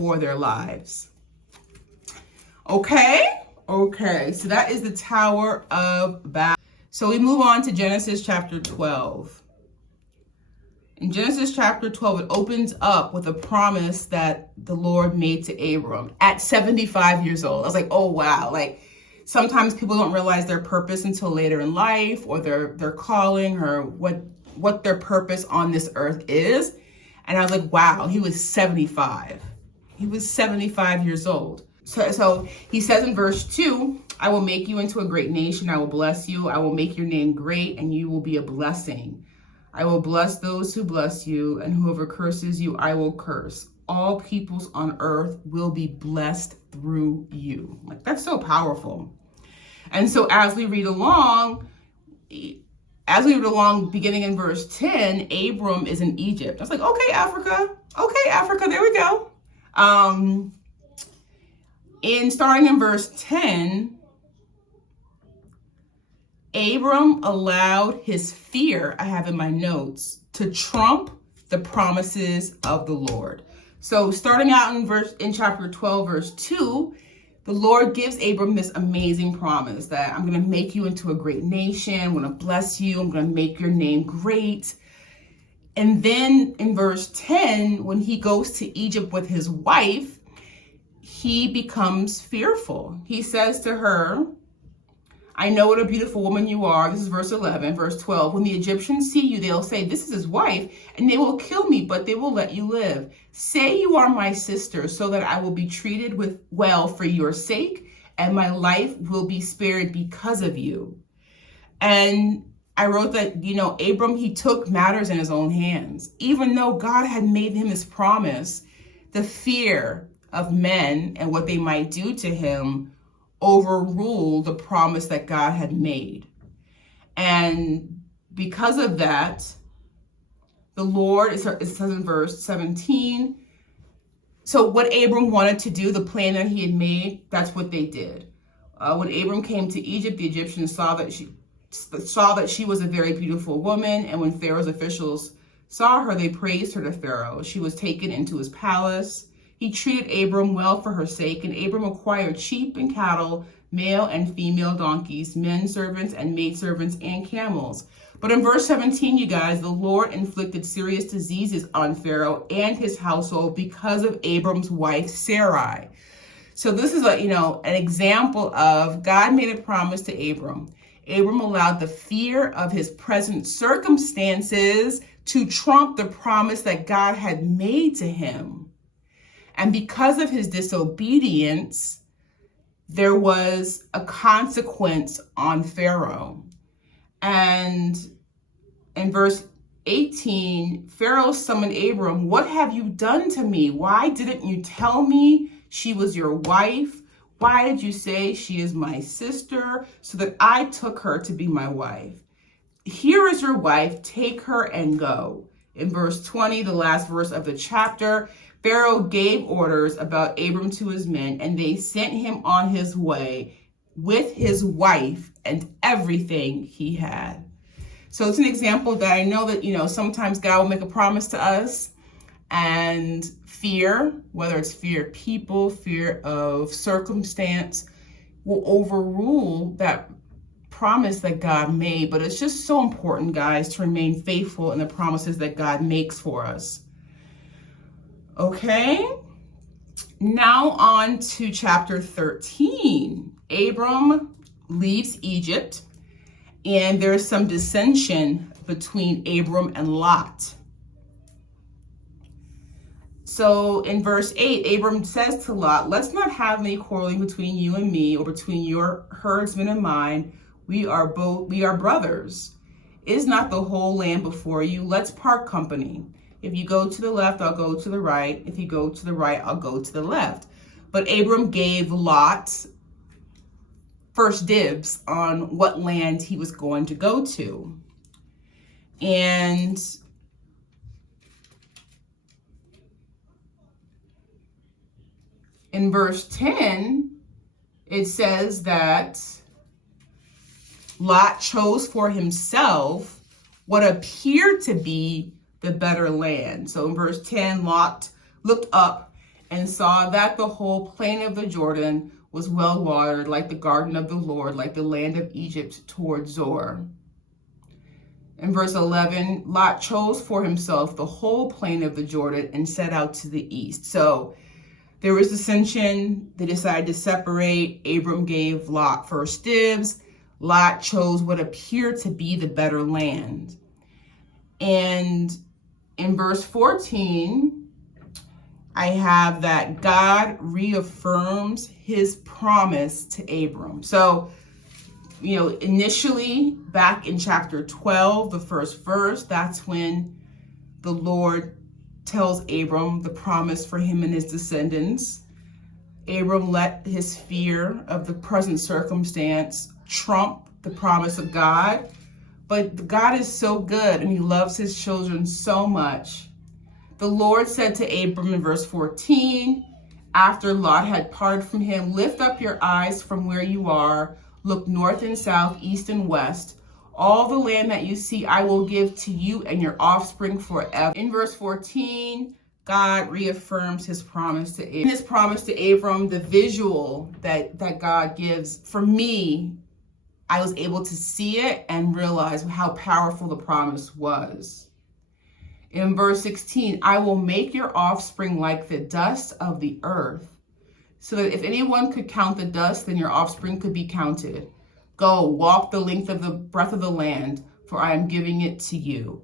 for their lives. Okay, so that is the Tower of Babel. So we move on to Genesis chapter 12. In Genesis chapter 12, it opens up with a promise that the Lord made to Abram at 75 years old. I was like, oh, wow. Like, sometimes people don't realize their purpose until later in life, or their calling, or what their purpose on this earth is. And I was like, wow, he was 75. He was 75 years old. So he says in verse 2, I will make you into a great nation. I will bless you. I will make your name great, and you will be a blessing. I will bless those who bless you, and whoever curses you, I will curse. All peoples on earth will be blessed through you. Like, that's so powerful. And so as we read along, beginning in verse 10, Abram is in Egypt. I was like, okay, Africa, there we go. Starting in verse 10, Abram allowed his fear, I have in my notes, to trump the promises of the Lord. So starting out in chapter 12, verse 2, the Lord gives Abram this amazing promise that I'm going to make you into a great nation. I'm going to bless you. I'm going to make your name great. And then in verse 10, when he goes to Egypt with his wife, he becomes fearful. He says to her, I know what a beautiful woman you are. This is verse 11. Verse 12, when the Egyptians see you, they'll say, this is his wife, and they will kill me, but they will let you live. Say you are my sister, so that I will be treated well for your sake, and my life will be spared because of you. And I wrote that, Abram, he took matters in his own hands. Even though God had made him his promise, the fear of men and what they might do to him overruled the promise that God had made. And because of that, the Lord, it says in verse 17, so what Abram wanted to do, the plan that he had made, that's what they did. When Abram came to Egypt, the Egyptians saw that she was a very beautiful woman, and when Pharaoh's officials saw her, they praised her to Pharaoh. She was taken into his palace. He treated Abram well for her sake, and Abram acquired sheep and cattle, male and female donkeys, men servants and maidservants, and camels. But in verse 17, you guys, the Lord inflicted serious diseases on Pharaoh and his household because of Abram's wife, Sarai. So this is an example of God made a promise to Abram. Abram allowed the fear of his present circumstances to trump the promise that God had made to him. And because of his disobedience, there was a consequence on Pharaoh. And in verse 18, Pharaoh summoned Abram, what have you done to me? Why didn't you tell me she was your wife? Why did you say she is my sister, so that I took her to be my wife? Here is your wife, take her and go. In verse 20, the last verse of the chapter, Pharaoh gave orders about Abram to his men, and they sent him on his way with his wife and everything he had. So it's an example that I know that, sometimes God will make a promise to us, and fear, whether it's fear of people, fear of circumstance, will overrule that promise that God made. But it's just so important, guys, to remain faithful in the promises that God makes for us. Okay, now on to chapter 13. Abram leaves Egypt, and there's some dissension between Abram and Lot. So in verse 8, Abram says to Lot, let's not have any quarreling between you and me, or between your herdsmen and mine. We are brothers. Is not the whole land before you? Let's part company. If you go to the left, I'll go to the right. If you go to the right, I'll go to the left. But Abram gave Lot first dibs on what land he was going to go to. And in verse 10, it says that Lot chose for himself what appeared to be the better land. So in verse 10, Lot looked up and saw that the whole plain of the Jordan was well watered, like the garden of the Lord, like the land of Egypt toward Zoar. In verse 11, Lot chose for himself the whole plain of the Jordan and set out to the east. So there was dissension. They decided to separate. Abram gave Lot first dibs. Lot chose what appeared to be the better land. And in verse 14, I have that God reaffirms his promise to Abram. So, initially back in chapter 12, the first verse, that's when the Lord tells Abram the promise for him and his descendants. Abram let his fear of the present circumstance trump the promise of God. But God is so good and he loves his children so much. The Lord said to Abram in verse 14, after Lot had parted from him, lift up your eyes from where you are, look north and south, east and west. All the land that you see I will give to you and your offspring forever. In verse 14, God reaffirms his promise to Abram. In his promise to Abram, the visual that God gives, for me, I was able to see it and realize how powerful the promise was. In verse 16, I will make your offspring like the dust of the earth, so that if anyone could count the dust, then your offspring could be counted. Go, walk the length of the breadth of the land, for I am giving it to you.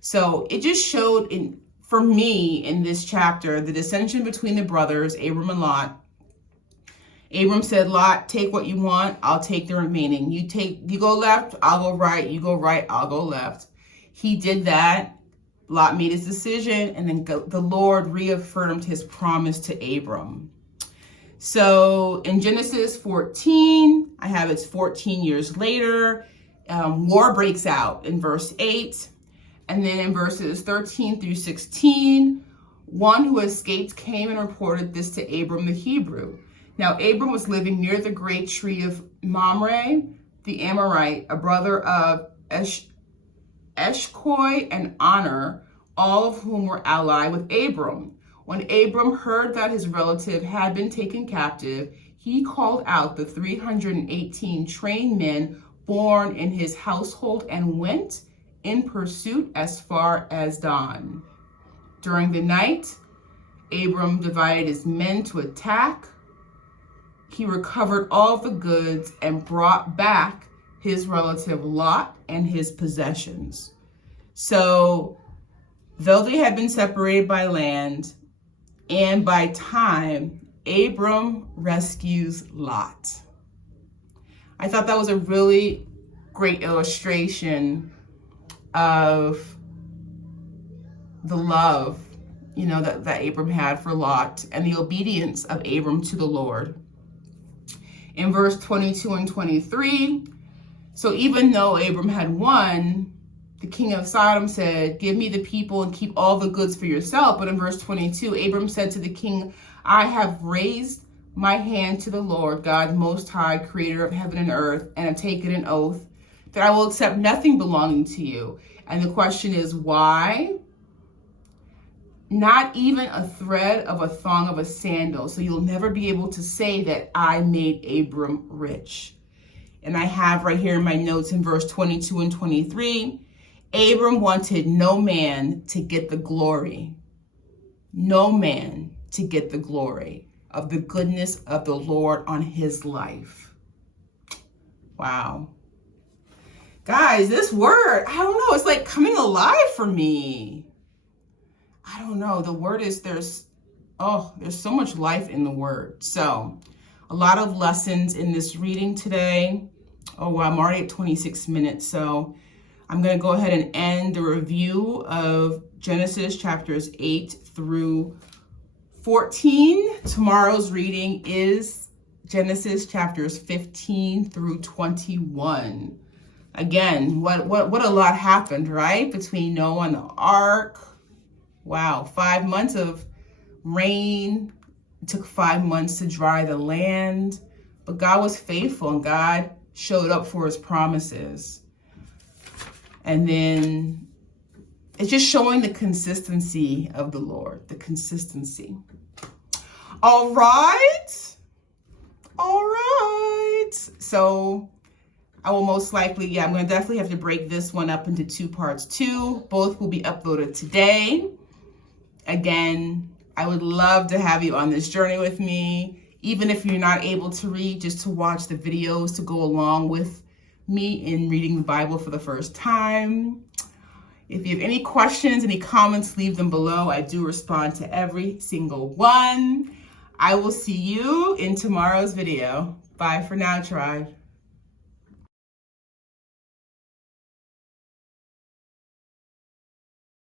So it just showed, for me, in this chapter, the dissension between the brothers, Abram and Lot. Abram said, Lot, take what you want, I'll take the remaining. You go left, I'll go right. You go right, I'll go left. He did that. Lot made his decision, and then the Lord reaffirmed his promise to Abram. So in Genesis 14, I have it's 14 years later. War breaks out in verse 8. And then in verses 13 through 16, one who escaped came and reported this to Abram the Hebrew. Now Abram was living near the great tree of Mamre, the Amorite, a brother of Eshkoi and Honor, all of whom were allied with Abram. When Abram heard that his relative had been taken captive, he called out the 318 trained men born in his household and went in pursuit as far as Dan. During the night, Abram divided his men to attack. He recovered all the goods and brought back his relative Lot and his possessions. So, though they had been separated by land and by time, Abram rescues Lot. I thought that was a really great illustration of the love, that Abram had for Lot and the obedience of Abram to the Lord. In verse 22 and 23, so even though Abram had won, the king of Sodom said, give me the people and keep all the goods for yourself. But in verse 22, Abram said to the king, I have raised my hand to the Lord, God Most High, creator of heaven and earth, and have taken an oath that I will accept nothing belonging to you. And the question is, why? Not even a thread of a thong of a sandal. So you'll never be able to say that I made Abram rich. And I have right here in my notes in verse 22 and 23, Abram wanted no man to get the glory. No man to get the glory of the goodness of the Lord on his life. Wow. Guys, this word, I don't know, it's like coming alive for me. I don't know. The word is, there's so much life in the word. So a lot of lessons in this reading today. Oh, well, I'm already at 26 minutes. So I'm going to go ahead and end the review of Genesis chapters 8 through 14. Tomorrow's reading is Genesis chapters 15 through 21. Again, what a lot happened, right? Between Noah and the ark. Wow, 5 months of rain. It took 5 months to dry the land. But God was faithful and God showed up for his promises. And then it's just showing the consistency of the Lord, the consistency. All right. All right. So I will most likely, I'm going to definitely have to break this one up into 2 parts too. Both will be uploaded today. Again, I would love to have you on this journey with me. Even if you're not able to read, just to watch the videos to go along with me in reading the Bible for the first time. If you have any questions, any comments, leave them below. I do respond to every single one. I will see you in tomorrow's video. Bye for now, tribe.